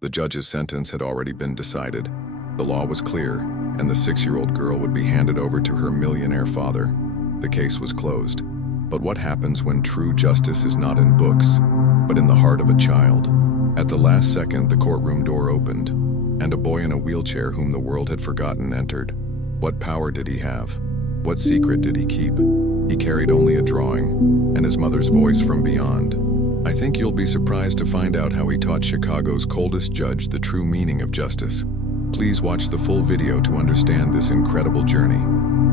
The judge's sentence had already been decided. The law was clear, and the 6-year-old girl would be handed over to her millionaire father. The case was closed. But what happens when true justice is not in books, but in the heart of a child? At the last second, the courtroom door opened, and a boy in a wheelchair whom the world had forgotten entered. What power did he have? What secret did he keep? He carried only a drawing, and his mother's voice from beyond. I think you'll be surprised to find out how he taught Chicago's coldest judge the true meaning of justice. Please watch the full video to understand this incredible journey.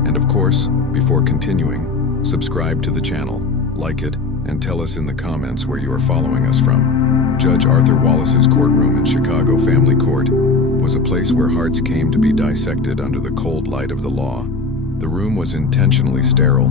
And of course, before continuing, subscribe to the channel, like it, and tell us in the comments where you are following us from. Judge Arthur Wallace's courtroom in Chicago Family Court was a place where hearts came to be dissected under the cold light of the law. The room was intentionally sterile,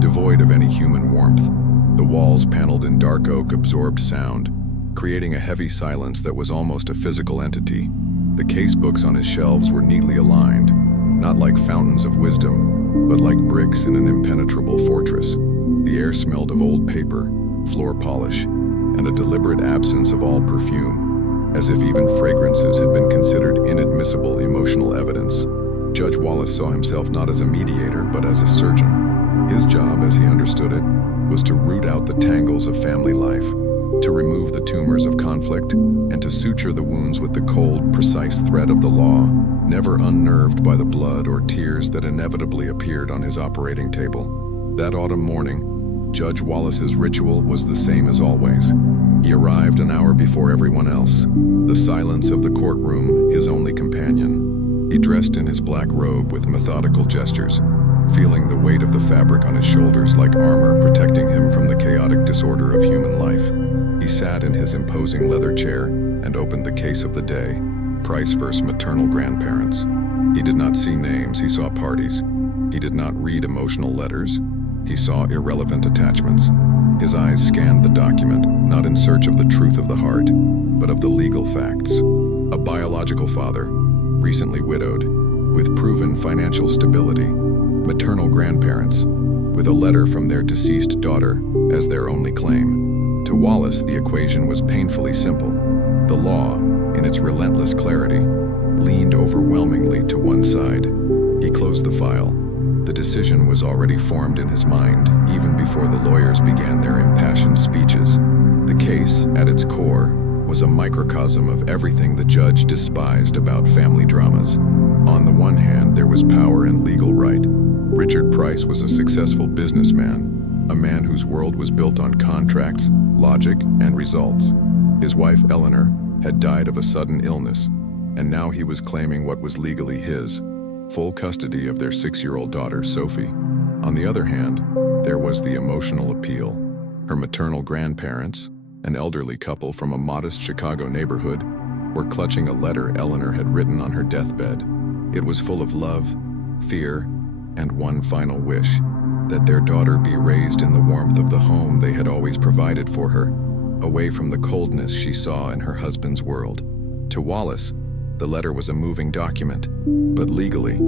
devoid of any human warmth. The walls paneled in dark oak absorbed sound, creating a heavy silence that was almost a physical entity. The case books on his shelves were neatly aligned, not like fountains of wisdom, but like bricks in an impenetrable fortress. The air smelled of old paper, floor polish, and a deliberate absence of all perfume, as if even fragrances had been considered inadmissible emotional evidence. Judge Wallace saw himself not as a mediator, but as a surgeon. His job, as he understood it, was to root out the tangles of family life, to remove the tumors of conflict, and to suture the wounds with the cold, precise thread of the law, never unnerved by the blood or tears that inevitably appeared on his operating table. That autumn morning, Judge Wallace's ritual was the same as always. He arrived an hour before everyone else, the silence of the courtroom his only companion. He dressed in his black robe with methodical gestures, feeling the weight of the fabric on his shoulders like armor protecting him from the chaotic disorder of human life. He sat in his imposing leather chair and opened the case of the day, Price vs. Maternal Grandparents. He did not see names, he saw parties. He did not read emotional letters, he saw irrelevant attachments. His eyes scanned the document, not in search of the truth of the heart, but of the legal facts. A biological father, recently widowed, with proven financial stability. Maternal grandparents, with a letter from their deceased daughter as their only claim. To Wallace, the equation was painfully simple. The law, in its relentless clarity, leaned overwhelmingly to one side. He closed the file. The decision was already formed in his mind, even before the lawyers began their impassioned speeches. The case, at its core, was a microcosm of everything the judge despised about family dramas. On the one hand, there was power and legal right. Richard Price was a successful businessman, a man whose world was built on contracts, logic, and results. His wife, Eleanor, had died of a sudden illness, and now he was claiming what was legally his, full custody of their 6-year-old daughter, Sophie. On the other hand, there was the emotional appeal. Her maternal grandparents, an elderly couple from a modest Chicago neighborhood, were clutching a letter Eleanor had written on her deathbed. It was full of love, fear, and one final wish, that their daughter be raised in the warmth of the home they had always provided for her, away from the coldness she saw in her husband's world. To Wallace, the letter was a moving document, but legally,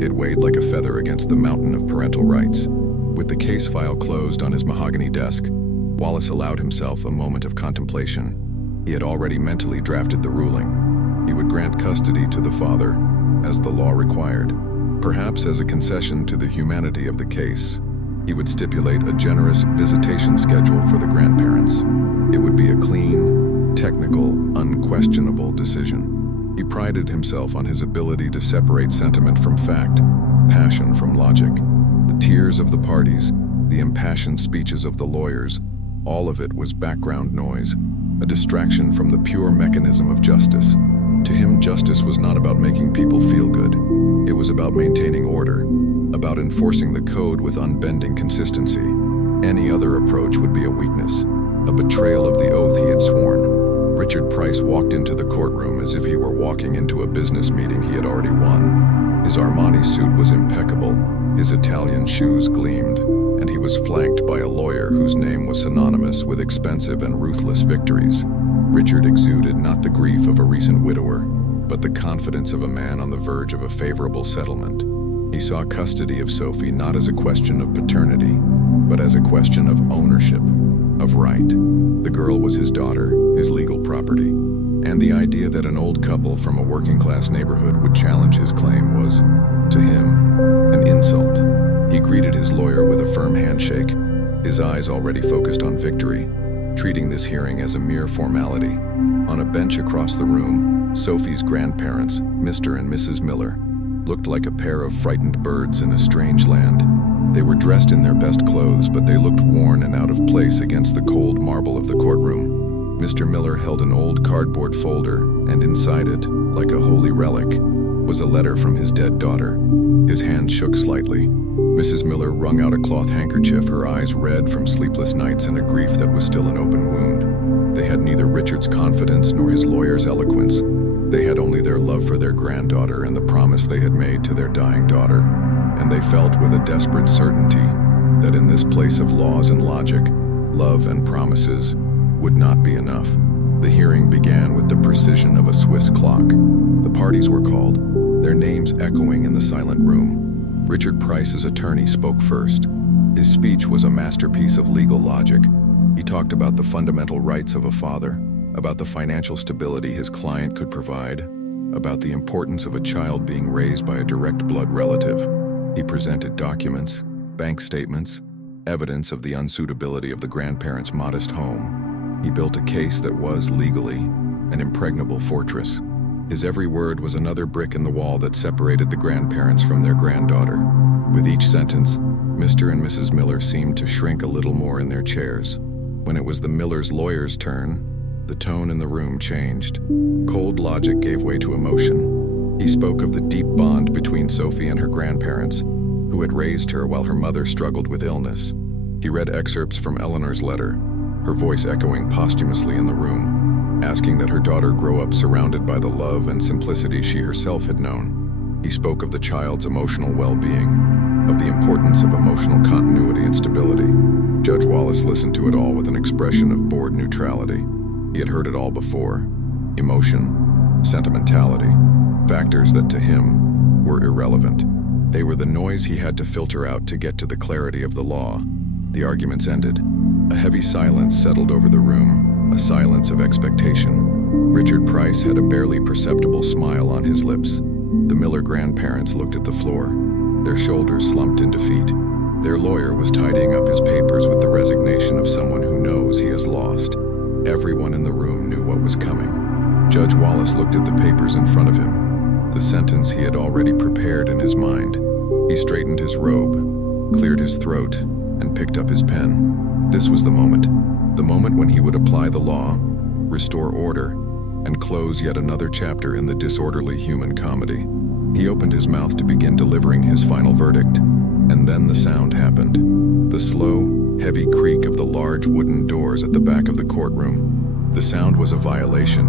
it weighed like a feather against the mountain of parental rights. With the case file closed on his mahogany desk, Wallace allowed himself a moment of contemplation. He had already mentally drafted the ruling. He would grant custody to the father, as the law required. Perhaps as a concession to the humanity of the case, he would stipulate a generous visitation schedule for the grandparents. It would be a clean, technical, unquestionable decision. He prided himself on his ability to separate sentiment from fact, passion from logic. The tears of the parties, the impassioned speeches of the lawyers, all of it was background noise, a distraction from the pure mechanism of justice. To him, justice was not about making people feel good. It was about maintaining order, about enforcing the code with unbending consistency. Any other approach would be a weakness, a betrayal of the oath he had sworn. Richard Price walked into the courtroom as if he were walking into a business meeting he had already won. His Armani suit was impeccable, his Italian shoes gleamed, and he was flanked by a lawyer whose name was synonymous with expensive and ruthless victories. Richard exuded not the grief of a recent widower, but the confidence of a man on the verge of a favorable settlement. He saw custody of Sophie not as a question of paternity, but as a question of ownership, of right. The girl was his daughter, his legal property, and the idea that an old couple from a working-class neighborhood would challenge his claim was, to him, an insult. He greeted his lawyer with a firm handshake, his eyes already focused on victory, treating this hearing as a mere formality. On a bench across the room, Sophie's grandparents, Mr. and Mrs. Miller, looked like a pair of frightened birds in a strange land. They were dressed in their best clothes, but they looked worn and out of place against the cold marble of the courtroom. Mr. Miller held an old cardboard folder, and inside it, like a holy relic, was a letter from his dead daughter. His hand shook slightly. Mrs. Miller wrung out a cloth handkerchief, her eyes red from sleepless nights and a grief that was still an open wound. They had neither Richard's confidence nor his lawyer's eloquence. They had only their love for their granddaughter and the promise they had made to their dying daughter. And they felt with a desperate certainty that in this place of laws and logic, love and promises would not be enough. The hearing began with the precision of a Swiss clock. The parties were called, their names echoing in the silent room. Richard Price's attorney spoke first. His speech was a masterpiece of legal logic. He talked about the fundamental rights of a father, about the financial stability his client could provide, about the importance of a child being raised by a direct blood relative. He presented documents, bank statements, evidence of the unsuitability of the grandparents' modest home. He built a case that was, legally, an impregnable fortress. His every word was another brick in the wall that separated the grandparents from their granddaughter. With each sentence, Mr. and Mrs. Miller seemed to shrink a little more in their chairs. When it was the Millers' lawyer's turn, the tone in the room changed. Cold logic gave way to emotion. He spoke of the deep bond between Sophie and her grandparents, who had raised her while her mother struggled with illness. He read excerpts from Eleanor's letter, her voice echoing posthumously in the room, asking that her daughter grow up surrounded by the love and simplicity she herself had known. He spoke of the child's emotional well-being, of the importance of emotional continuity and stability. Judge Wallace listened to it all with an expression of bored neutrality. He had heard it all before. Emotion, sentimentality, factors that to him were irrelevant. They were the noise he had to filter out to get to the clarity of the law. The arguments ended. A heavy silence settled over the room, a silence of expectation. Richard Price had a barely perceptible smile on his lips. The Miller grandparents looked at the floor, their shoulders slumped in defeat. Their lawyer was tidying up his papers with the resignation of someone who knows he has lost. Everyone in the room knew what was coming. Judge Wallace looked at the papers in front of him, the sentence he had already prepared in his mind. He straightened his robe, cleared his throat, and picked up his pen. This was the moment when he would apply the law, restore order, and close yet another chapter in the disorderly human comedy. He opened his mouth to begin delivering his final verdict, and then the sound happened. The slow, heavy creak of the large wooden doors at the back of the courtroom. The sound was a violation,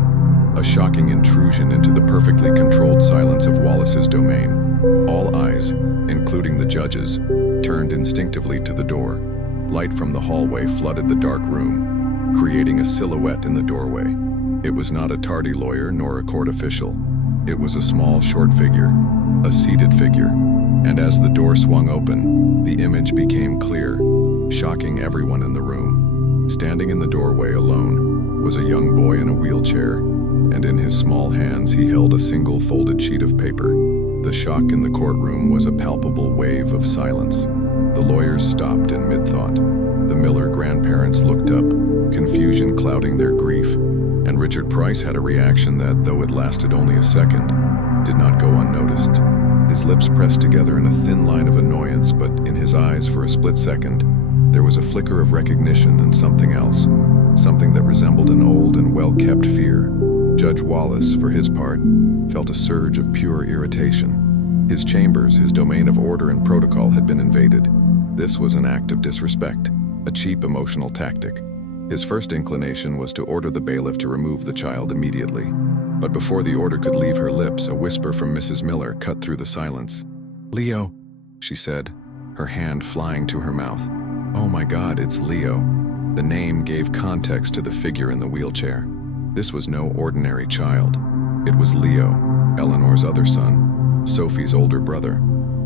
a shocking intrusion into the perfectly controlled silence of Wallace's domain. All eyes, including the judges, turned instinctively to the door. Light from the hallway flooded the dark room, creating a silhouette in the doorway. It was not a tardy lawyer nor a court official. It was a small, short figure, a seated figure. And as the door swung open, the image became clear, shocking everyone in the room. Standing in the doorway alone was a young boy in a wheelchair, and in his small hands he held a single folded sheet of paper. The shock in the courtroom was a palpable wave of silence. The lawyers stopped in mid-thought. The Miller grandparents looked up, confusion clouding their grief, and Richard Price had a reaction that, though it lasted only a second, did not go unnoticed. His lips pressed together in a thin line of annoyance, but in his eyes for a split second, there was a flicker of recognition and something else, something that resembled an old and well-kept fear. Judge Wallace, for his part, felt a surge of pure irritation. His chambers, his domain of order and protocol, had been invaded. This was an act of disrespect, a cheap emotional tactic. His first inclination was to order the bailiff to remove the child immediately. But before the order could leave her lips, a whisper from Mrs. Miller cut through the silence. "Leo," she said, her hand flying to her mouth. "Oh my God, it's Leo." The name gave context to the figure in the wheelchair. This was no ordinary child. It was Leo, Eleanor's other son, Sophie's older brother.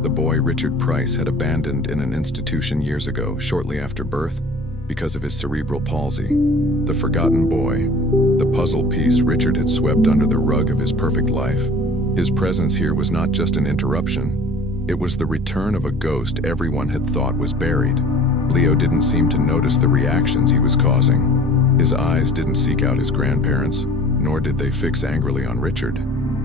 The boy Richard Price had abandoned in an institution years ago, shortly after birth, because of his cerebral palsy. The forgotten boy, The puzzle piece Richard had swept under the rug of his perfect life. His presence here was not just an interruption. It was the return of a ghost everyone had thought was buried. Leo didn't seem to notice the reactions he was causing. His eyes didn't seek out his grandparents, nor did they fix angrily on Richard.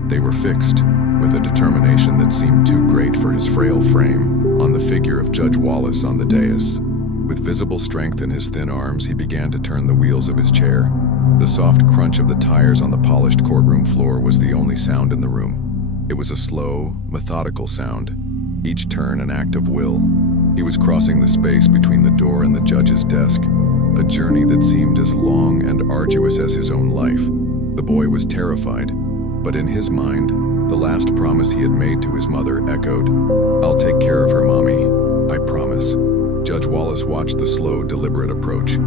They were fixed, with a determination that seemed too great for his frail frame, on the figure of Judge Wallace on the dais. With visible strength in his thin arms, he began to turn the wheels of his chair. The soft crunch of the tires on the polished courtroom floor was the only sound in the room. It was a slow, methodical sound, each turn an act of will. He was crossing the space between the door and the judge's desk, a journey that seemed as long and arduous as his own life. The boy was terrified, but in his mind, the last promise he had made to his mother echoed, "I'll take care of her, Mommy, I promise." Judge Wallace watched the slow, deliberate approach.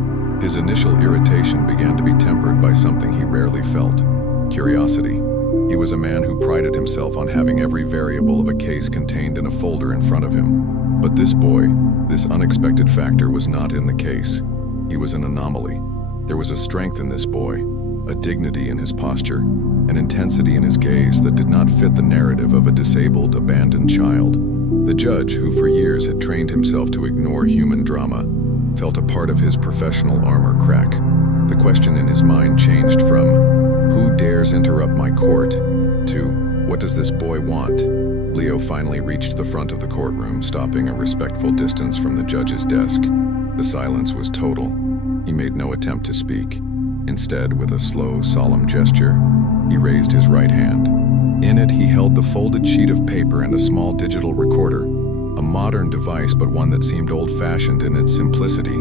His initial irritation began to be tempered by something he rarely felt: curiosity. He was a man who prided himself on having every variable of a case contained in a folder in front of him. But this boy, this unexpected factor, was not in the case. He was an anomaly. There was a strength in this boy, a dignity in his posture, an intensity in his gaze that did not fit the narrative of a disabled, abandoned child. The judge, who for years had trained himself to ignore human drama, felt a part of his professional armor crack. The question in his mind changed from, "Who dares interrupt my court?" to, "What does this boy want?" Leo finally reached the front of the courtroom, stopping a respectful distance from the judge's desk. The silence was total. He made no attempt to speak. Instead, with a slow, solemn gesture, he raised his right hand. In it, he held the folded sheet of paper and a small digital recorder, a modern device but one that seemed old-fashioned in its simplicity.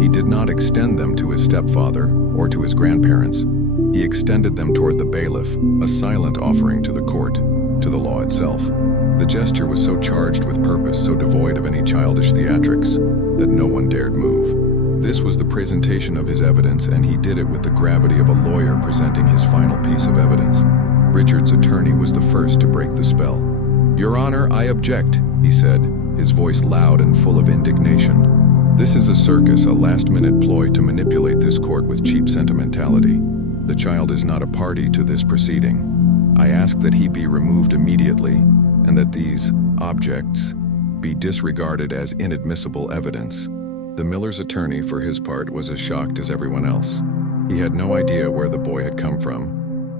He did not extend them to his stepfather or to his grandparents. He extended them toward the bailiff, a silent offering to the court, to the law itself. The gesture was so charged with purpose, so devoid of any childish theatrics, that no one dared move. This was the presentation of his evidence, and he did it with the gravity of a lawyer presenting his final piece of evidence. Richard's attorney was the first to break the spell. "Your Honor, I object," he said, his voice loud and full of indignation. "This is a circus, a last-minute ploy to manipulate this court with cheap sentimentality. The child is not a party to this proceeding. I ask that he be removed immediately, and that these objects be disregarded as inadmissible evidence." The miller's attorney, for his part, was as shocked as everyone else. He had no idea where the boy had come from,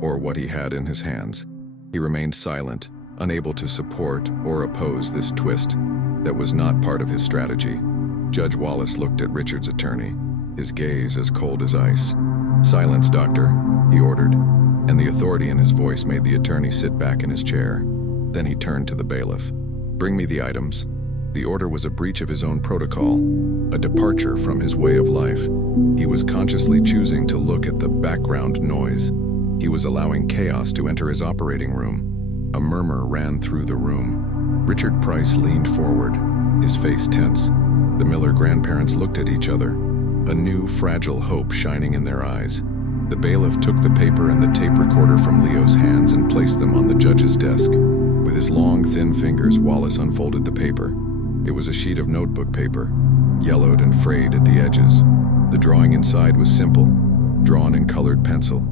or what he had in his hands. He remained silent, unable to support or oppose this twist that was not part of his strategy. Judge Wallace looked at Richard's attorney, his gaze as cold as ice. "Silence, doctor," he ordered, and the authority in his voice made the attorney sit back in his chair. Then he turned to the bailiff. "Bring me the items." The order was a breach of his own protocol, a departure from his way of life. He was consciously choosing to look at the background noise. He was allowing chaos to enter his operating room. A murmur ran through the room. Richard Price leaned forward, his face tense. The Miller grandparents looked at each other, a new, fragile hope shining in their eyes. The bailiff took the paper and the tape recorder from Leo's hands and placed them on the judge's desk. With his long, thin fingers, Wallace unfolded the paper. It was a sheet of notebook paper, yellowed and frayed at the edges. The drawing inside was simple, drawn in colored pencil.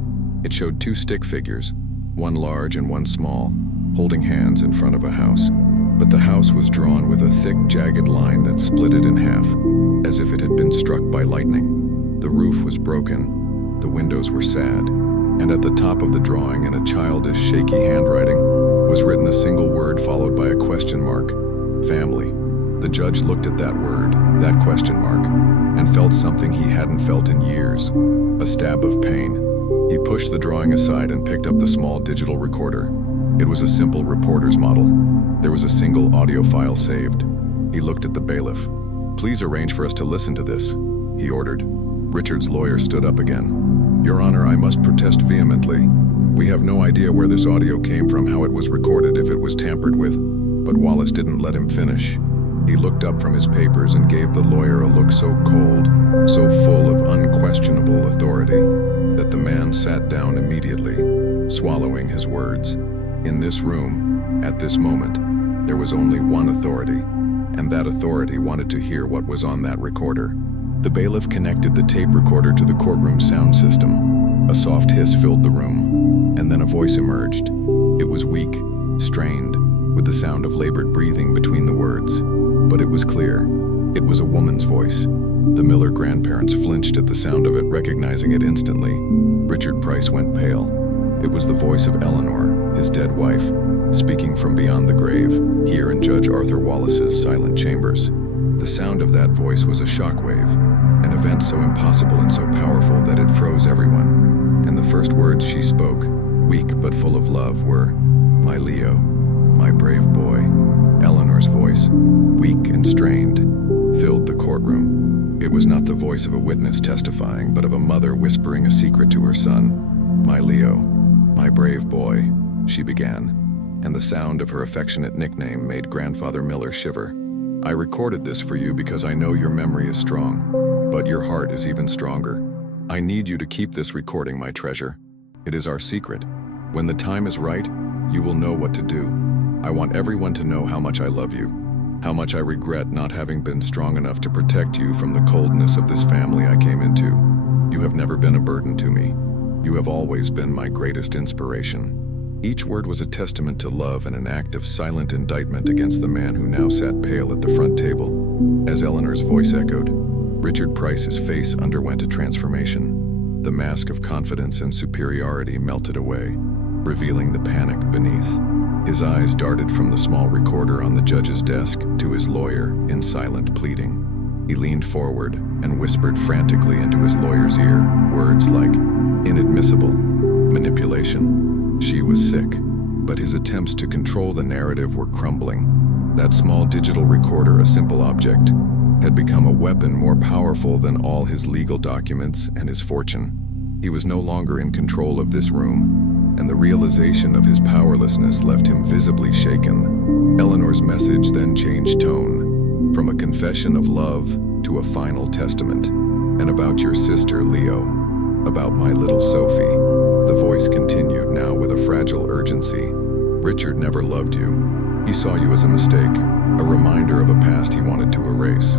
It showed two stick figures, one large and one small, holding hands in front of a house. But the house was drawn with a thick, jagged line that split it in half, as if it had been struck by lightning. The roof was broken, the windows were sad, and at the top of the drawing, in a childish, shaky handwriting, was written a single word followed by a question mark: family. The judge looked at that word, that question mark, and felt something he hadn't felt in years, a stab of pain. He pushed the drawing aside and picked up the small digital recorder. It was a simple reporter's model. There was a single audio file saved. He looked at the bailiff. "Please arrange for us to listen to this," he ordered. Richard's lawyer stood up again. "Your Honor, I must protest vehemently. We have no idea where this audio came from, how it was recorded, if it was tampered with." But Wallace didn't let him finish. He looked up from his papers and gave the lawyer a look so cold, so full of unquestionable authority, that the man sat down immediately, swallowing his words. In this room, at this moment, there was only one authority, and that authority wanted to hear what was on that recorder. The bailiff connected the tape recorder to the courtroom sound system. A soft hiss filled the room, and then a voice emerged. It was weak, strained, with the sound of labored breathing between the words. But it was clear. It was a woman's voice. The Miller grandparents flinched at the sound of it, recognizing it instantly. Richard Price went pale. It was the voice of Eleanor, his dead wife, speaking from beyond the grave, here in Judge Arthur Wallace's silent chambers. The sound of that voice was a shockwave, an event so impossible and so powerful that it froze everyone. And the first words she spoke, weak but full of love, were, "My Leo, my brave boy." Eleanor's voice, weak and strained, filled the courtroom. It was not the voice of a witness testifying, but of a mother whispering a secret to her son. "My Leo, my brave boy," she began, and the sound of her affectionate nickname made Grandfather Miller shiver. "I recorded this for you because I know your memory is strong, but your heart is even stronger. I need you to keep this recording, my treasure. It is our secret. When the time is right, you will know what to do. I want everyone to know how much I love you, how much I regret not having been strong enough to protect you from the coldness of this family I came into. You have never been a burden to me. You have always been my greatest inspiration." Each word was a testament to love and an act of silent indictment against the man who now sat pale at the front table. As Eleanor's voice echoed, Richard Price's face underwent a transformation. The mask of confidence and superiority melted away, revealing the panic beneath. His eyes darted from the small recorder on the judge's desk to his lawyer in silent pleading. He leaned forward and whispered frantically into his lawyer's ear, words like inadmissible, manipulation. She was sick, but his attempts to control the narrative were crumbling. That small digital recorder, a simple object, had become a weapon more powerful than all his legal documents and his fortune. He was no longer in control of this room, and the realization of his powerlessness left him visibly shaken. Eleanor's message then changed tone, from a confession of love to a final testament. "And about your sister, Leo, about my little Sophie," the voice continued, now with a fragile urgency. "Richard never loved you. He saw you as a mistake, a reminder of a past he wanted to erase.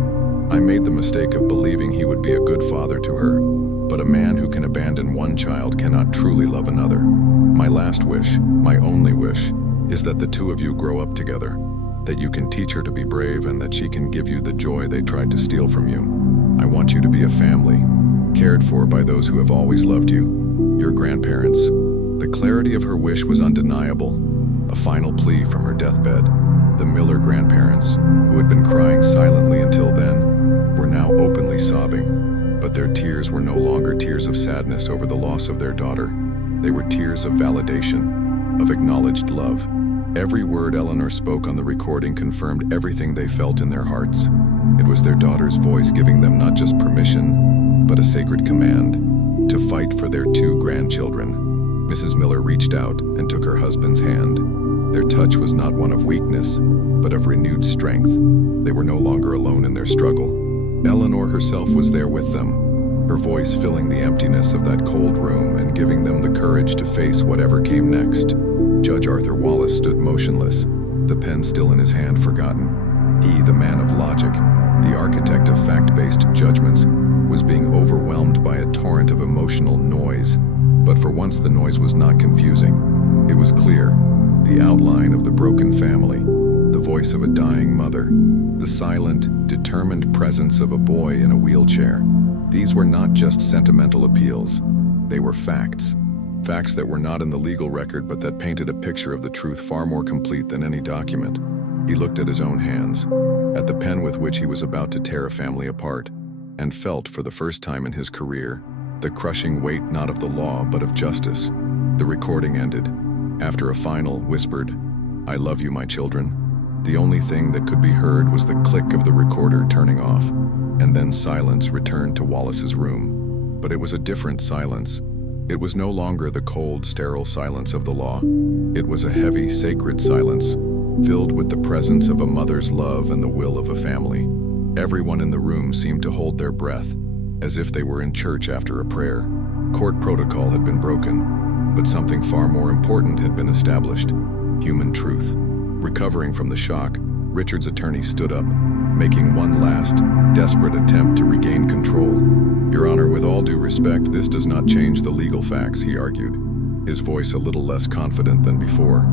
I made the mistake of believing he would be a good father to her, but a man who can abandon one child cannot truly love another. My last wish, my only wish, is that the two of you grow up together, that you can teach her to be brave and that she can give you the joy they tried to steal from you. I want you to be a family, cared for by those who have always loved you, your grandparents." The clarity of her wish was undeniable, a final plea from her deathbed. The Miller grandparents, who had been crying silently until then, were now openly sobbing, but their tears were no longer tears of sadness over the loss of their daughter. They were tears of validation, of acknowledged love. Every word Eleanor spoke on the recording confirmed everything they felt in their hearts. It was their daughter's voice giving them not just permission, but a sacred command to fight for their two grandchildren. Mrs. Miller reached out and took her husband's hand. Their touch was not one of weakness, but of renewed strength. They were no longer alone in their struggle. Eleanor herself was there with them, her voice filling the emptiness of that cold room and giving them the courage to face whatever came next. Judge Arthur Wallace stood motionless, the pen still in his hand, forgotten. He, the man of logic, the architect of fact-based judgments, was being overwhelmed by a torrent of emotional noise. But for once the noise was not confusing. It was clear, the outline of the broken family, the voice of a dying mother, the silent, determined presence of a boy in a wheelchair. These were not just sentimental appeals. They were facts. Facts that were not in the legal record, but that painted a picture of the truth far more complete than any document. He looked at his own hands, at the pen with which he was about to tear a family apart, and felt, for the first time in his career, the crushing weight not of the law, but of justice. The recording ended. After a final, whispered, "I love you, my children." The only thing that could be heard was the click of the recorder turning off, and then silence returned to Wallace's room. But it was a different silence. It was no longer the cold, sterile silence of the law. It was a heavy, sacred silence, filled with the presence of a mother's love and the will of a family. Everyone in the room seemed to hold their breath, as if they were in church after a prayer. Court protocol had been broken, but something far more important had been established: human truth. Recovering from the shock, Richard's attorney stood up, making one last, desperate attempt to regain control. "Your Honor, with all due respect, this does not change the legal facts," he argued, his voice a little less confident than before.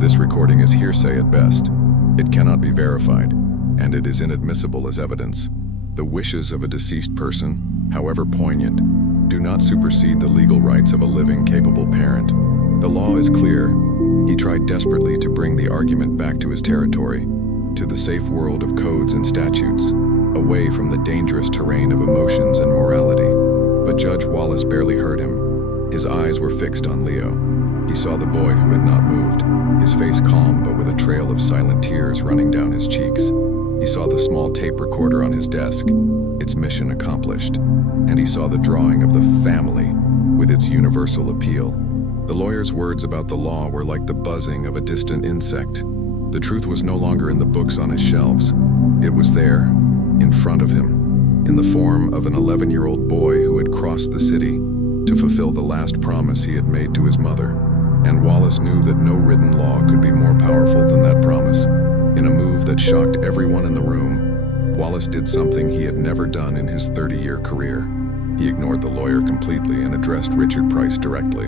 "This recording is hearsay at best. It cannot be verified, and it is inadmissible as evidence. The wishes of a deceased person, however poignant, do not supersede the legal rights of a living, capable parent. The law is clear." He tried desperately to bring the argument back to his territory, to the safe world of codes and statutes, away from the dangerous terrain of emotions and morality. But Judge Wallace barely heard him. His eyes were fixed on Leo. He saw the boy who had not moved, his face calm but with a trail of silent tears running down his cheeks. He saw the small tape recorder on his desk, its mission accomplished, and he saw the drawing of the family with its universal appeal. The lawyer's words about the law were like the buzzing of a distant insect. The truth was no longer in the books on his shelves. It was there, in front of him, in the form of an 11-year-old boy who had crossed the city to fulfill the last promise he had made to his mother. And Wallace knew that no written law could be more powerful than that promise. In a move that shocked everyone in the room, Wallace did something he had never done in his 30-year career. He ignored the lawyer completely and addressed Richard Price directly.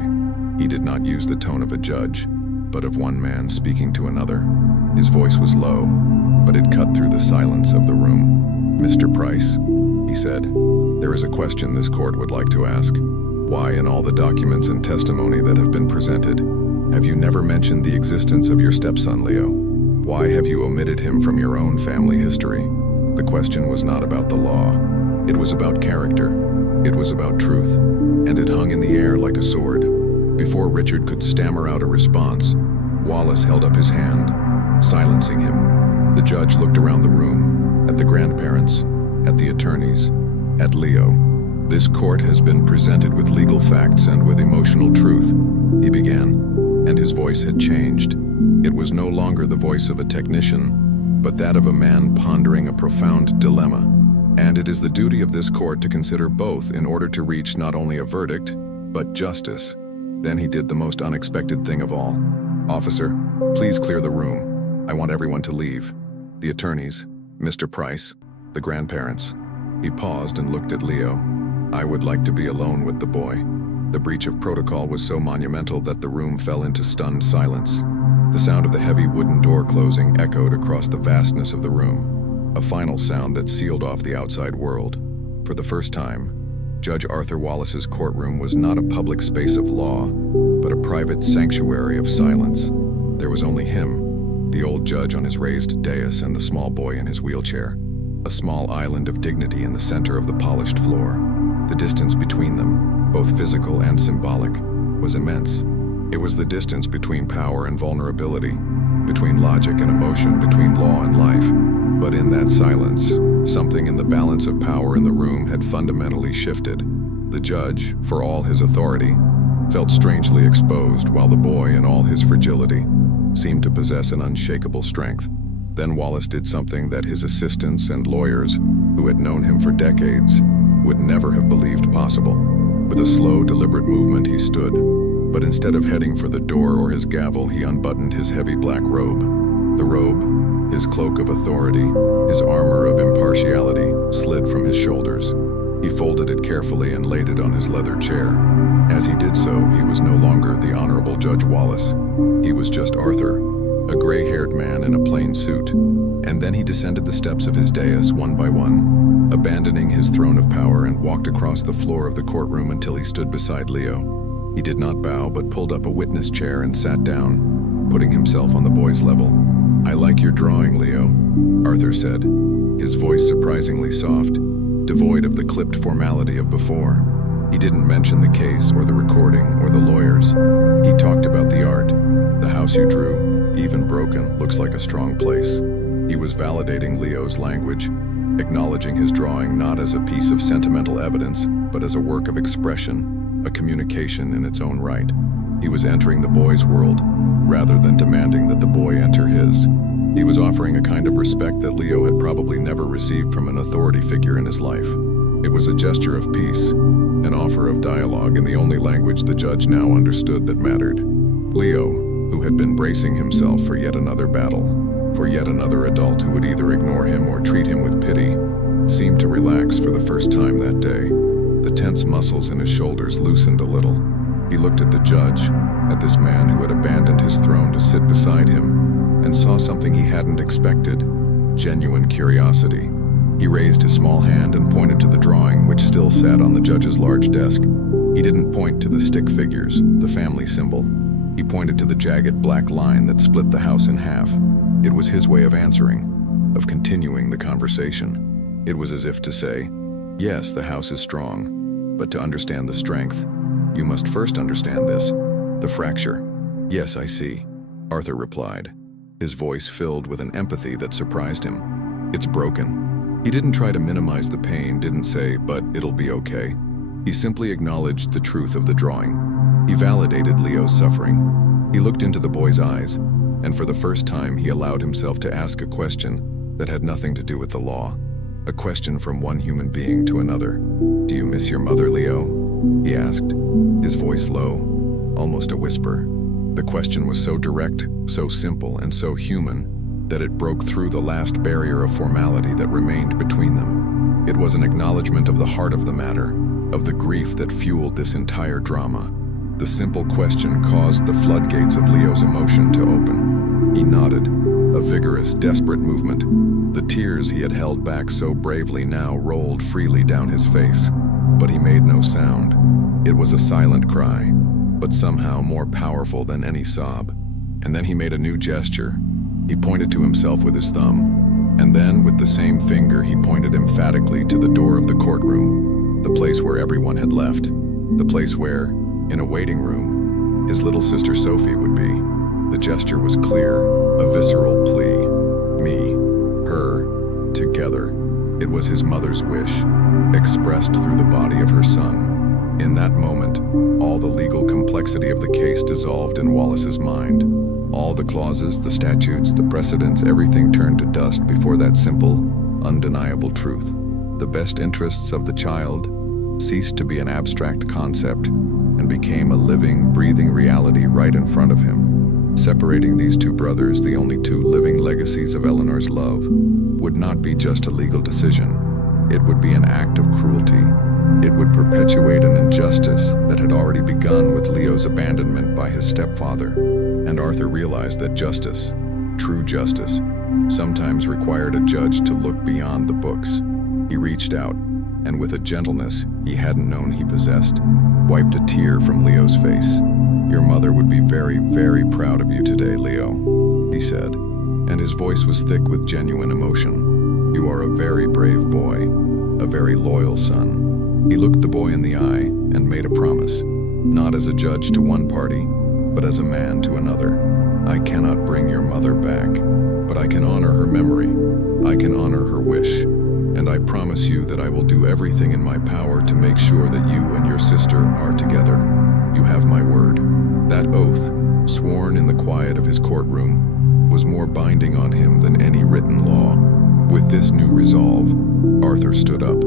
He did not use the tone of a judge, but of one man speaking to another. His voice was low, but it cut through the silence of the room. "Mr. Price," he said, "there is a question this court would like to ask. Why, in all the documents and testimony that have been presented, have you never mentioned the existence of your stepson, Leo? Why have you omitted him from your own family history?" The question was not about the law. It was about character. It was about truth, and it hung in the air like a sword. Before Richard could stammer out a response, Wallace held up his hand, silencing him. The judge looked around the room, at the grandparents, at the attorneys, at Leo. "This court has been presented with legal facts and with emotional truth," he began, and his voice had changed. It was no longer the voice of a technician, but that of a man pondering a profound dilemma. "And it is the duty of this court to consider both in order to reach not only a verdict, but justice." Then he did the most unexpected thing of all. "Officer, please clear the room. I want everyone to leave. The attorneys, Mr. Price, the grandparents." He paused and looked at Leo. "I would like to be alone with the boy." The breach of protocol was so monumental that the room fell into stunned silence. The sound of the heavy wooden door closing echoed across the vastness of the room, a final sound that sealed off the outside world. For the first time, Judge Arthur Wallace's courtroom was not a public space of law, but a private sanctuary of silence. There was only him, the old judge on his raised dais, and the small boy in his wheelchair, a small island of dignity in the center of the polished floor. The distance between them, both physical and symbolic, was immense. It was the distance between power and vulnerability, between logic and emotion, between law and life. But in that silence, something in the balance of power in the room had fundamentally shifted. The judge, for all his authority, felt strangely exposed, while the boy, in all his fragility, seemed to possess an unshakable strength. Then Wallace did something that his assistants and lawyers, who had known him for decades, would never have believed possible. With a slow, deliberate movement, he stood, but instead of heading for the door or his gavel, he unbuttoned his heavy black robe. The robe, his cloak of authority, his armor of impartiality, slid from his shoulders. He folded it carefully and laid it on his leather chair. As he did so, he was no longer the Honorable Judge Wallace. He was just Arthur, a gray-haired man in a plain suit. And then he descended the steps of his dais one by one, abandoning his throne of power, and walked across the floor of the courtroom until he stood beside Leo. He did not bow, but pulled up a witness chair and sat down, putting himself on the boy's level. "I like your drawing, Leo," Arthur said, his voice surprisingly soft, devoid of the clipped formality of before. He didn't mention the case or the recording or the lawyers. He talked about the art. "The house you drew, even broken, looks like a strong place." He was validating Leo's language, acknowledging his drawing not as a piece of sentimental evidence, but as a work of expression, a communication in its own right. He was entering the boy's world, rather than demanding that the boy enter his. He was offering a kind of respect that Leo had probably never received from an authority figure in his life. It was a gesture of peace, an offer of dialogue in the only language the judge now understood that mattered. Leo, who had been bracing himself for yet another battle, for yet another adult who would either ignore him or treat him with pity, seemed to relax for the first time that day. The tense muscles in his shoulders loosened a little. He looked at the judge, at this man who had abandoned his throne to sit beside him, and saw something he hadn't expected: genuine curiosity. He raised his small hand and pointed to the drawing, which still sat on the judge's large desk. He didn't point to the stick figures, the family symbol. He pointed to the jagged black line that split the house in half. It was his way of answering, of continuing the conversation. It was as if to say, yes, the house is strong, but to understand the strength, you must first understand this, the fracture. Yes, I see, Arthur replied, his voice filled with an empathy that surprised him. It's broken. He didn't try to minimize the pain, didn't say, but it'll be okay. He simply acknowledged the truth of the drawing. He validated Leo's suffering. He looked into the boy's eyes, and for the first time he allowed himself to ask a question that had nothing to do with the law. A question from one human being to another. Do you miss your mother, Leo? He asked, his voice low, almost a whisper. The question was so direct, so simple, and so human that it broke through the last barrier of formality that remained between them. It was an acknowledgement of the heart of the matter, of the grief that fueled this entire drama. The simple question caused the floodgates of Leo's emotion to open. He nodded, a vigorous, desperate movement. The tears he had held back so bravely now rolled freely down his face, but he made no sound. It was a silent cry, but somehow more powerful than any sob. And then he made a new gesture. He pointed to himself with his thumb, and then with the same finger he pointed emphatically to the door of the courtroom, the place where everyone had left, the place where, in a waiting room, his little sister Sophie would be. The gesture was clear, a visceral plea. Me, her, together. It was his mother's wish, expressed through the body of her son. In that moment, all the legal complexity of the case dissolved in Wallace's mind. All the clauses, the statutes, the precedents, everything turned to dust before that simple, undeniable truth. The best interests of the child ceased to be an abstract concept and became a living, breathing reality right in front of him. Separating these two brothers, the only two living legacies of Eleanor's love, would not be just a legal decision. It would be an act of cruelty. It would perpetuate an injustice that had already begun with Leo's abandonment by his stepfather. And Arthur realized that justice, true justice, sometimes required a judge to look beyond the books. He reached out, and with a gentleness he hadn't known he possessed, wiped a tear from Leo's face. Your mother would be very, very proud of you today, Leo, he said, and his voice was thick with genuine emotion. You are a very brave boy, a very loyal son. He looked the boy in the eye and made a promise, not as a judge to one party, but as a man to another. I cannot bring your mother back, but I can honor her memory. I can honor her wish. And I promise you that I will do everything in my power to make sure that you and your sister are together. You have my word. That oath, sworn in the quiet of his courtroom, was more binding on him than any written law. With this new resolve, Arthur stood up.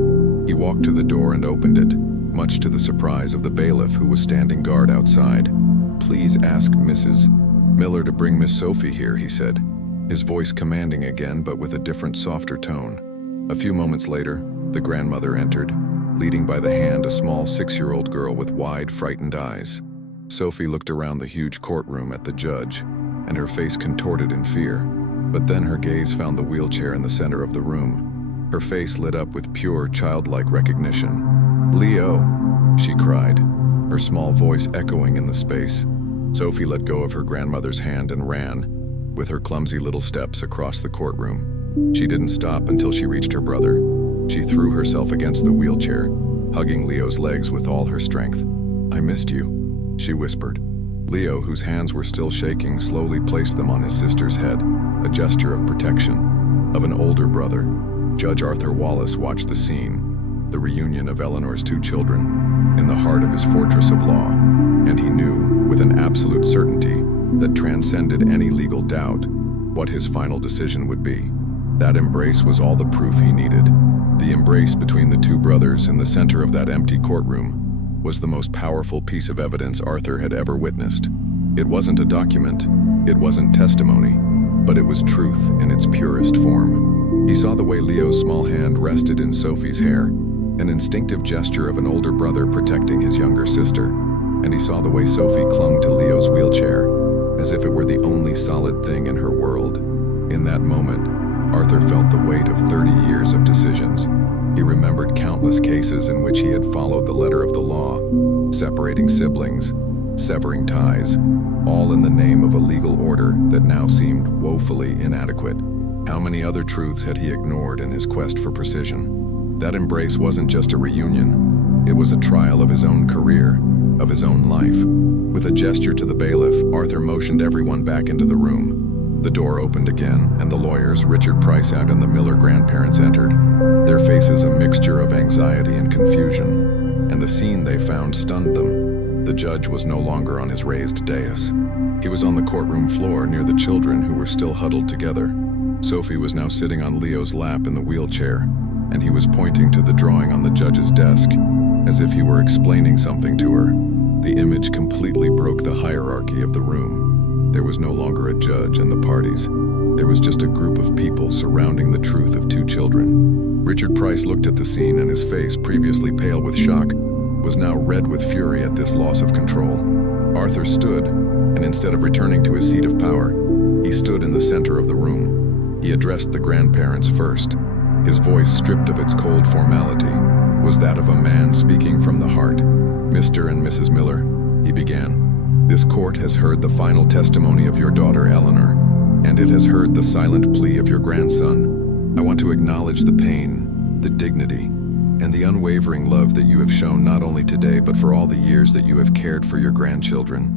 He walked to the door and opened it, much to the surprise of the bailiff who was standing guard outside. Please ask Mrs. Miller to bring Miss Sophie here, he said, his voice commanding again but with a different, softer tone. A few moments later, the grandmother entered, leading by the hand a small 6-year-old girl with wide, frightened eyes. Sophie looked around the huge courtroom at the judge, and her face contorted in fear. But then her gaze found the wheelchair in the center of the room. Her face lit up with pure, childlike recognition. Leo, she cried, her small voice echoing in the space. Sophie let go of her grandmother's hand and ran, with her clumsy little steps, across the courtroom. She didn't stop until she reached her brother. She threw herself against the wheelchair, hugging Leo's legs with all her strength. I missed you, she whispered. Leo, whose hands were still shaking, slowly placed them on his sister's head, a gesture of protection, of an older brother. Judge Arthur Wallace watched the scene, the reunion of Eleanor's 2 children, in the heart of his fortress of law, and he knew, with an absolute certainty that transcended any legal doubt, what his final decision would be. That embrace was all the proof he needed. The embrace between the 2 brothers in the center of that empty courtroom was the most powerful piece of evidence Arthur had ever witnessed. It wasn't a document, It wasn't testimony, but it was truth in its purest form. He saw the way Leo's small hand rested in Sophie's hair, an instinctive gesture of an older brother protecting his younger sister, and he saw the way Sophie clung to Leo's wheelchair, as if it were the only solid thing in her world. In that moment, Arthur felt the weight of 30 years of decisions. He remembered countless cases in which he had followed the letter of the law, separating siblings, severing ties, all in the name of a legal order that now seemed woefully inadequate. How many other truths had he ignored in his quest for precision? That embrace wasn't just a reunion. It was a trial of his own career, of his own life. With a gesture to the bailiff, Arthur motioned everyone back into the room. The door opened again, and the lawyers, Richard Price and the Miller grandparents entered, their faces a mixture of anxiety and confusion, and the scene they found stunned them. The judge was no longer on his raised dais. He was on the courtroom floor near the children who were still huddled together. Sophie was now sitting on Leo's lap in the wheelchair, and he was pointing to the drawing on the judge's desk, as if he were explaining something to her. The image completely broke the hierarchy of the room. There was no longer a judge and the parties. There was just a group of people surrounding the truth of two children. Richard Price looked at the scene, and his face, previously pale with shock, was now red with fury at this loss of control. Arthur stood, and instead of returning to his seat of power, he stood in the center of the room. He addressed the grandparents first. His voice, stripped of its cold formality, was that of a man speaking from the heart. "Mr. and Mrs. Miller," he began, "this court has heard the final testimony of your daughter Eleanor, and it has heard the silent plea of your grandson. I want to acknowledge the pain, the dignity, and the unwavering love that you have shown not only today but for all the years that you have cared for your grandchildren.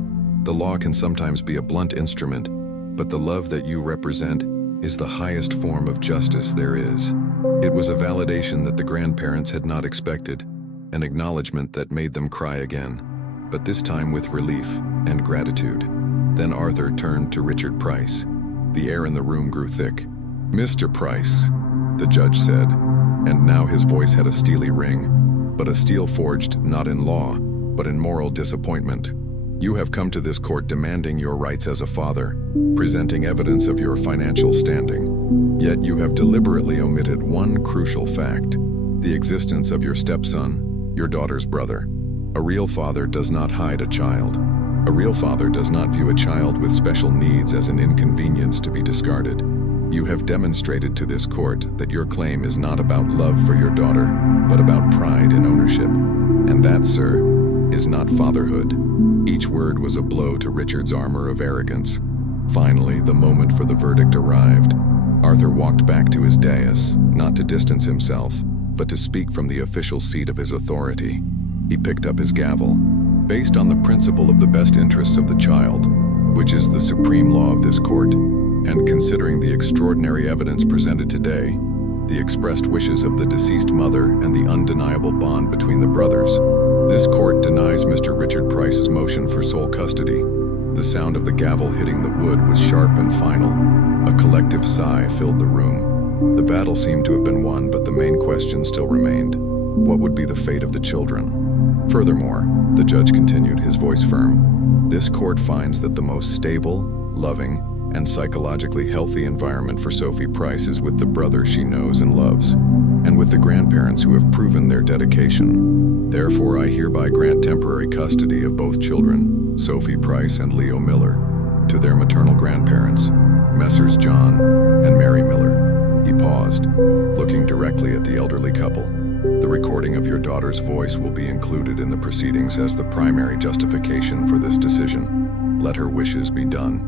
The law can sometimes be a blunt instrument, but the love that you represent is the highest form of justice there is." It was a validation that the grandparents had not expected, an acknowledgement that made them cry again, but this time with relief and gratitude. Then Arthur turned to Richard Price. The air in the room grew thick. "Mr. Price," the judge said, and now his voice had a steely ring, but a steel forged not in law, but in moral disappointment. "You have come to this court demanding your rights as a father, presenting evidence of your financial standing. Yet you have deliberately omitted one crucial fact: the existence of your stepson, your daughter's brother. A real father does not hide a child. A real father does not view a child with special needs as an inconvenience to be discarded. You have demonstrated to this court that your claim is not about love for your daughter, but about pride in ownership. And that, sir, is not fatherhood." Each word was a blow to Richard's armor of arrogance. Finally, the moment for the verdict arrived. Arthur walked back to his dais, not to distance himself, but to speak from the official seat of his authority. He picked up his gavel. "Based on the principle of the best interests of the child, which is the supreme law of this court, and considering the extraordinary evidence presented today, the expressed wishes of the deceased mother and the undeniable bond between the brothers, this court denies Mr. Richard Price's motion for sole custody." The sound of the gavel hitting the wood was sharp and final. A collective sigh filled the room. The battle seemed to have been won, but the main question still remained. What would be the fate of the children? "Furthermore," the judge continued, his voice firm, "this court finds that the most stable, loving, and psychologically healthy environment for Sophie Price is with the brother she knows and loves, and with the grandparents who have proven their dedication. Therefore, I hereby grant temporary custody of both children, Sophie Price and Leo Miller, to their maternal grandparents, Messrs. John and Mary Miller." He paused, looking directly at the elderly couple. "The recording of your daughter's voice will be included in the proceedings as the primary justification for this decision. Let her wishes be done."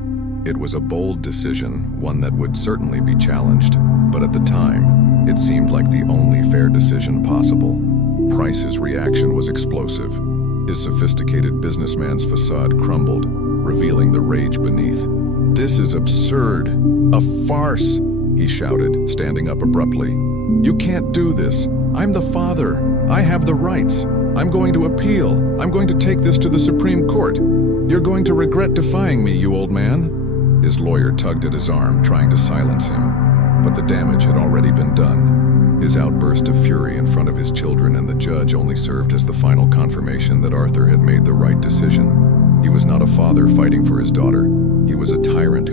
It was a bold decision, one that would certainly be challenged, but at the time, it seemed like the only fair decision possible. Price's reaction was explosive. His sophisticated businessman's facade crumbled, revealing the rage beneath. "This is absurd, a farce," he shouted, standing up abruptly. "You can't do this. I'm the father. I have the rights. I'm going to appeal. I'm going to take this to the Supreme Court. You're going to regret defying me, you old man." His lawyer tugged at his arm, trying to silence him, but the damage had already been done. His outburst of fury in front of his children and the judge only served as the final confirmation that Arthur had made the right decision. He was not a father fighting for his daughter. He was a tyrant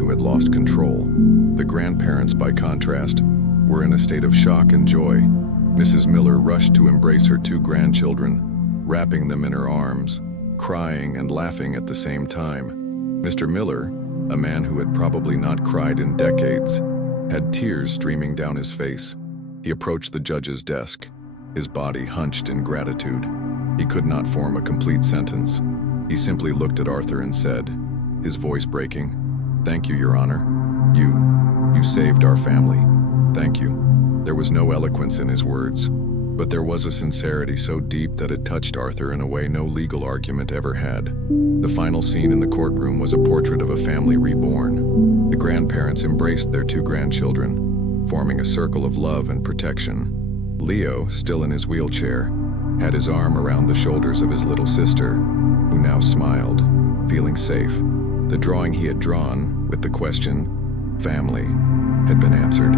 grandparents, by contrast, were in a state of shock and joy. Mrs. Miller rushed to embrace her two grandchildren, wrapping them in her arms, crying and laughing at the same time. Mr. Miller, a man who had probably not cried in decades, had tears streaming down his face. He approached the judge's desk, his body hunched in gratitude. He could not form a complete sentence. He simply looked at Arthur and said, his voice breaking, "Thank you, Your Honor. You saved our family. Thank you." There was no eloquence in his words, but there was a sincerity so deep that it touched Arthur in a way no legal argument ever had. The final scene in the courtroom was a portrait of a family reborn. The grandparents embraced their two grandchildren, forming a circle of love and protection. Leo, still in his wheelchair, had his arm around the shoulders of his little sister, who now smiled, feeling safe. The drawing he had drawn, with the question, "family," had been answered.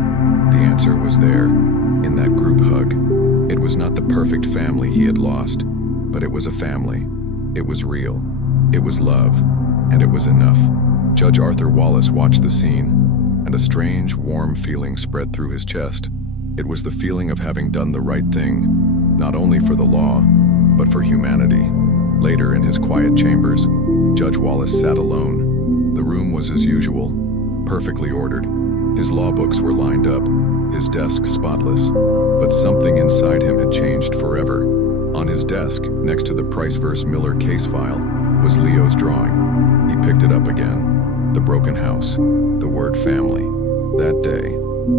The answer was there, in that group hug. It was not the perfect family he had lost, but it was a family. It was real. It was love, and it was enough. Judge Arthur Wallace watched the scene, and a strange, warm feeling spread through his chest. It was the feeling of having done the right thing, not only for the law, but for humanity. Later, in his quiet chambers, Judge Wallace sat alone. The room was as usual, perfectly ordered. His law books were lined up, his desk spotless, but something inside him had changed forever. On his desk, next to the Price v. Miller case file, was Leo's drawing. He picked it up again. The broken house, the word family. That day,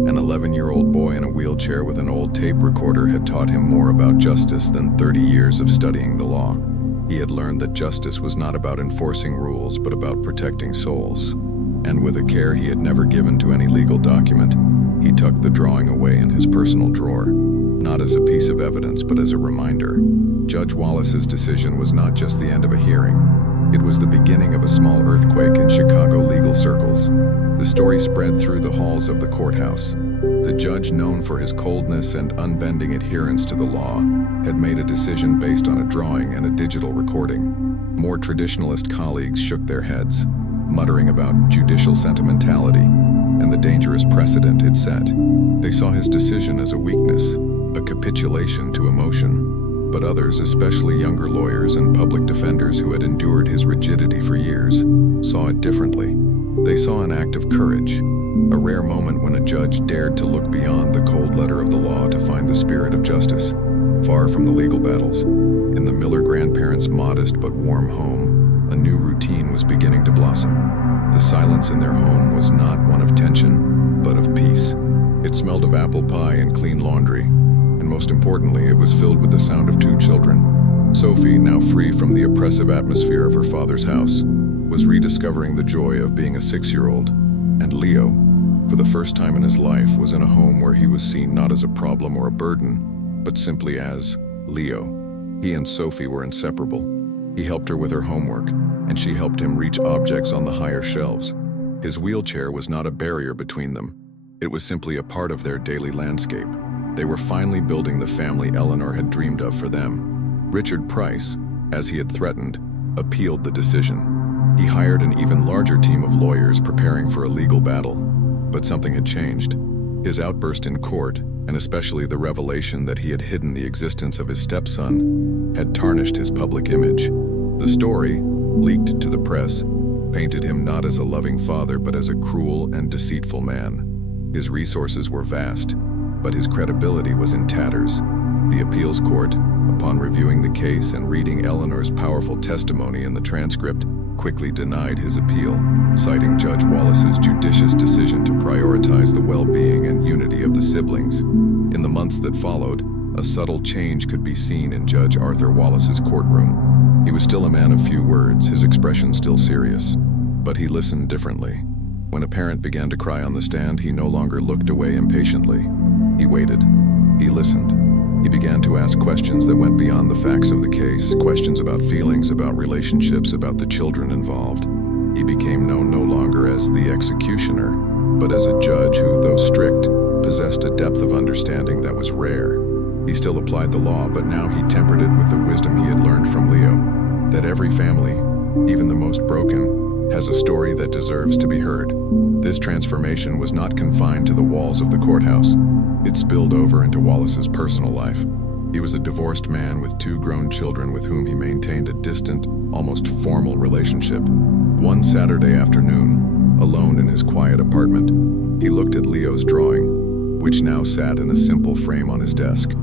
an 11-year-old boy in a wheelchair with an old tape recorder had taught him more about justice than 30 years of studying the law. He had learned that justice was not about enforcing rules, but about protecting souls. And with a care he had never given to any legal document, he tucked the drawing away in his personal drawer, not as a piece of evidence, but as a reminder. Judge Wallace's decision was not just the end of a hearing. It was the beginning of a small earthquake in Chicago legal circles. The story spread through the halls of the courthouse. The judge, known for his coldness and unbending adherence to the law, had made a decision based on a drawing and a digital recording. More traditionalist colleagues shook their heads, muttering about judicial sentimentality and the dangerous precedent it set. They saw his decision as a weakness, a capitulation to emotion. But others, especially younger lawyers and public defenders who had endured his rigidity for years, saw it differently. They saw an act of courage, a rare moment when a judge dared to look beyond the cold letter of the law to find the spirit of justice. Far from the legal battles, in the Miller grandparents' modest but warm home, a new routine was beginning to blossom. The silence in their home was not one of tension, but of peace. It smelled of apple pie and clean laundry, and most importantly, it was filled with the sound of two children. Sophie, now free from the oppressive atmosphere of her father's house, was rediscovering the joy of being a 6-year-old, and Leo, for the first time in his life, was in a home where he was seen not as a problem or a burden, but simply as Leo. He and Sophie were inseparable. He helped her with her homework, and she helped him reach objects on the higher shelves. His wheelchair was not a barrier between them. It was simply a part of their daily landscape. They were finally building the family Eleanor had dreamed of for them. Richard Price, as he had threatened, appealed the decision. He hired an even larger team of lawyers preparing for a legal battle. But something had changed. His outburst in court, and especially the revelation that he had hidden the existence of his stepson, had tarnished his public image. The story, leaked to the press, painted him not as a loving father but as a cruel and deceitful man. His resources were vast, but his credibility was in tatters. The appeals court, upon reviewing the case and reading Eleanor's powerful testimony in the transcript, quickly denied his appeal, citing Judge Wallace's judicious decision to prioritize the well-being and unity of the siblings. In the months that followed, a subtle change could be seen in Judge Arthur Wallace's courtroom. He was still a man of few words, his expression still serious, but he listened differently. When a parent began to cry on the stand, he no longer looked away impatiently. He waited. He listened. He began to ask questions that went beyond the facts of the case, questions about feelings, about relationships, about the children involved. He became known no longer as the executioner, but as a judge who, though strict, possessed a depth of understanding that was rare. He still applied the law, but now he tempered it with the wisdom he had learned from Leo, that every family, even the most broken, has a story that deserves to be heard. This transformation was not confined to the walls of the courthouse. It spilled over into Wallace's personal life. He was a divorced man with 2 grown children with whom he maintained a distant, almost formal relationship. One Saturday afternoon, alone in his quiet apartment, he looked at Leo's drawing, which now sat in a simple frame on his desk.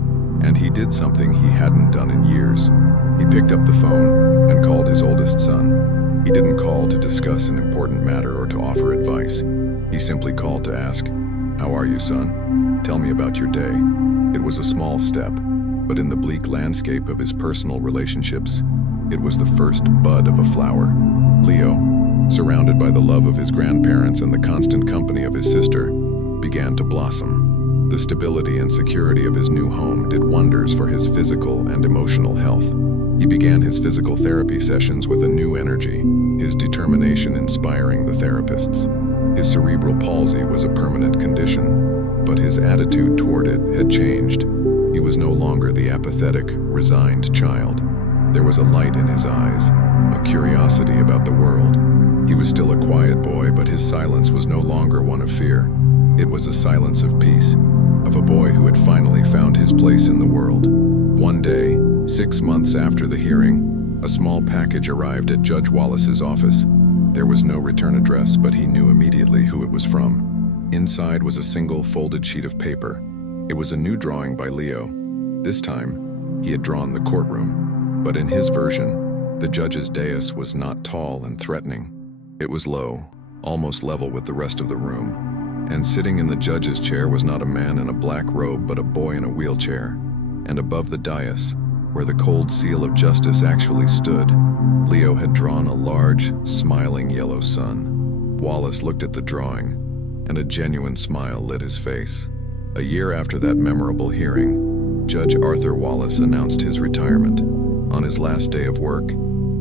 And he did something he hadn't done in years. He picked up the phone and called his oldest son. He didn't call to discuss an important matter or to offer advice. He simply called to ask, "How are you, son? Tell me about your day." It was a small step, but in the bleak landscape of his personal relationships, it was the first bud of a flower. Leo, surrounded by the love of his grandparents and the constant company of his sister, began to blossom. The stability and security of his new home did wonders for his physical and emotional health. He began his physical therapy sessions with a new energy, his determination inspiring the therapists. His cerebral palsy was a permanent condition, but his attitude toward it had changed. He was no longer the apathetic, resigned child. There was a light in his eyes, a curiosity about the world. He was still a quiet boy, but his silence was no longer one of fear. It was a silence of peace, of a boy who had finally found his place in the world. One day, 6 months after the hearing, a small package arrived at Judge Wallace's office. There was no return address, but he knew immediately who it was from. Inside was a single folded sheet of paper. It was a new drawing by Leo. This time, he had drawn the courtroom, but in his version, the judge's dais was not tall and threatening. It was low, almost level with the rest of the room. And sitting in the judge's chair was not a man in a black robe, but a boy in a wheelchair. And above the dais, where the cold seal of justice actually stood, Leo had drawn a large, smiling yellow sun. Wallace looked at the drawing, and a genuine smile lit his face. A year after that memorable hearing, Judge Arthur Wallace announced his retirement. On his last day of work,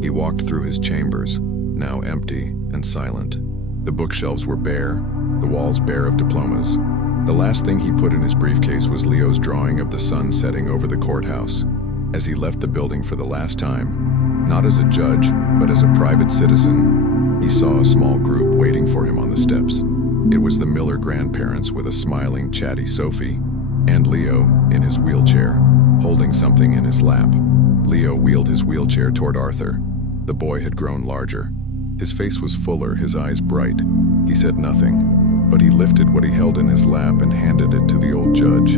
he walked through his chambers, now empty and silent. The bookshelves were bare, the walls bare of diplomas. The last thing he put in his briefcase was Leo's drawing of the sun setting over the courthouse. As he left the building for the last time, not as a judge, but as a private citizen, he saw a small group waiting for him on the steps. It was the Miller grandparents with a smiling, chatty Sophie, and Leo in his wheelchair, holding something in his lap. Leo wheeled his wheelchair toward Arthur. The boy had grown larger. His face was fuller, his eyes bright. He said nothing, but he lifted what he held in his lap and handed it to the old judge.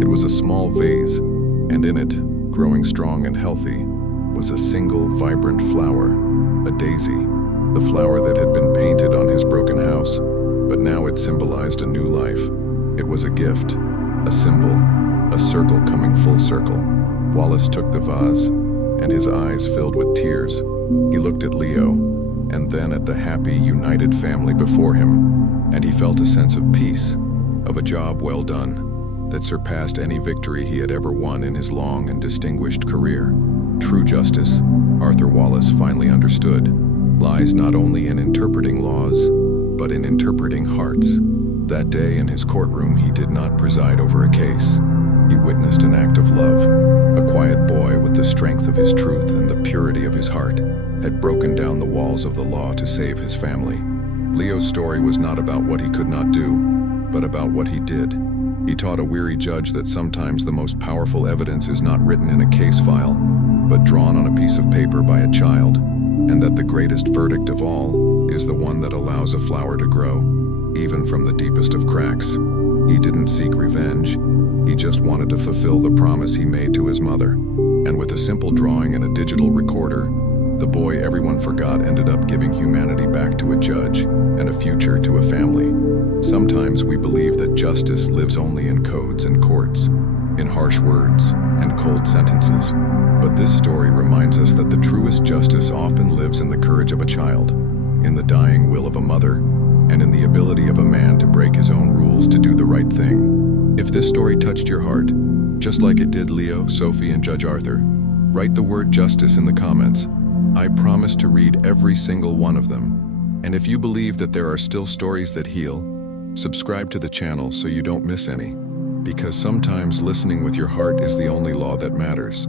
It was a small vase, and in it, growing strong and healthy, was a single vibrant flower, a daisy, the flower that had been painted on his broken house, but now it symbolized a new life. It was a gift, a symbol, a circle coming full circle. Wallace took the vase, and his eyes filled with tears. He looked at Leo, and then at the happy, united family before him, and he felt a sense of peace, of a job well done, that surpassed any victory he had ever won in his long and distinguished career. True justice, Arthur Wallace finally understood, lies not only in interpreting laws, but in interpreting hearts. That day in his courtroom, he did not preside over a case. He witnessed an act of love. A quiet boy with the strength of his truth and the purity of his heart had broken down the walls of the law to save his family. Leo's story was not about what he could not do, but about what he did. He taught a weary judge that sometimes the most powerful evidence is not written in a case file, but drawn on a piece of paper by a child, and that the greatest verdict of all is the one that allows a flower to grow, even from the deepest of cracks. He didn't seek revenge. He just wanted to fulfill the promise he made to his mother. And with a simple drawing and a digital recorder, the boy everyone forgot ended up giving humanity back to a judge and a future to a family. Sometimes we believe that justice lives only in codes and courts, in harsh words and cold sentences. But this story reminds us that the truest justice often lives in the courage of a child, in the dying will of a mother, and in the ability of a man to break his own rules to do the right thing. If this story touched your heart, just like it did Leo, Sophie, and Judge Arthur, write the word justice in the comments. I promise to read every single one of them. And if you believe that there are still stories that heal, subscribe to the channel so you don't miss any, because sometimes listening with your heart is the only law that matters.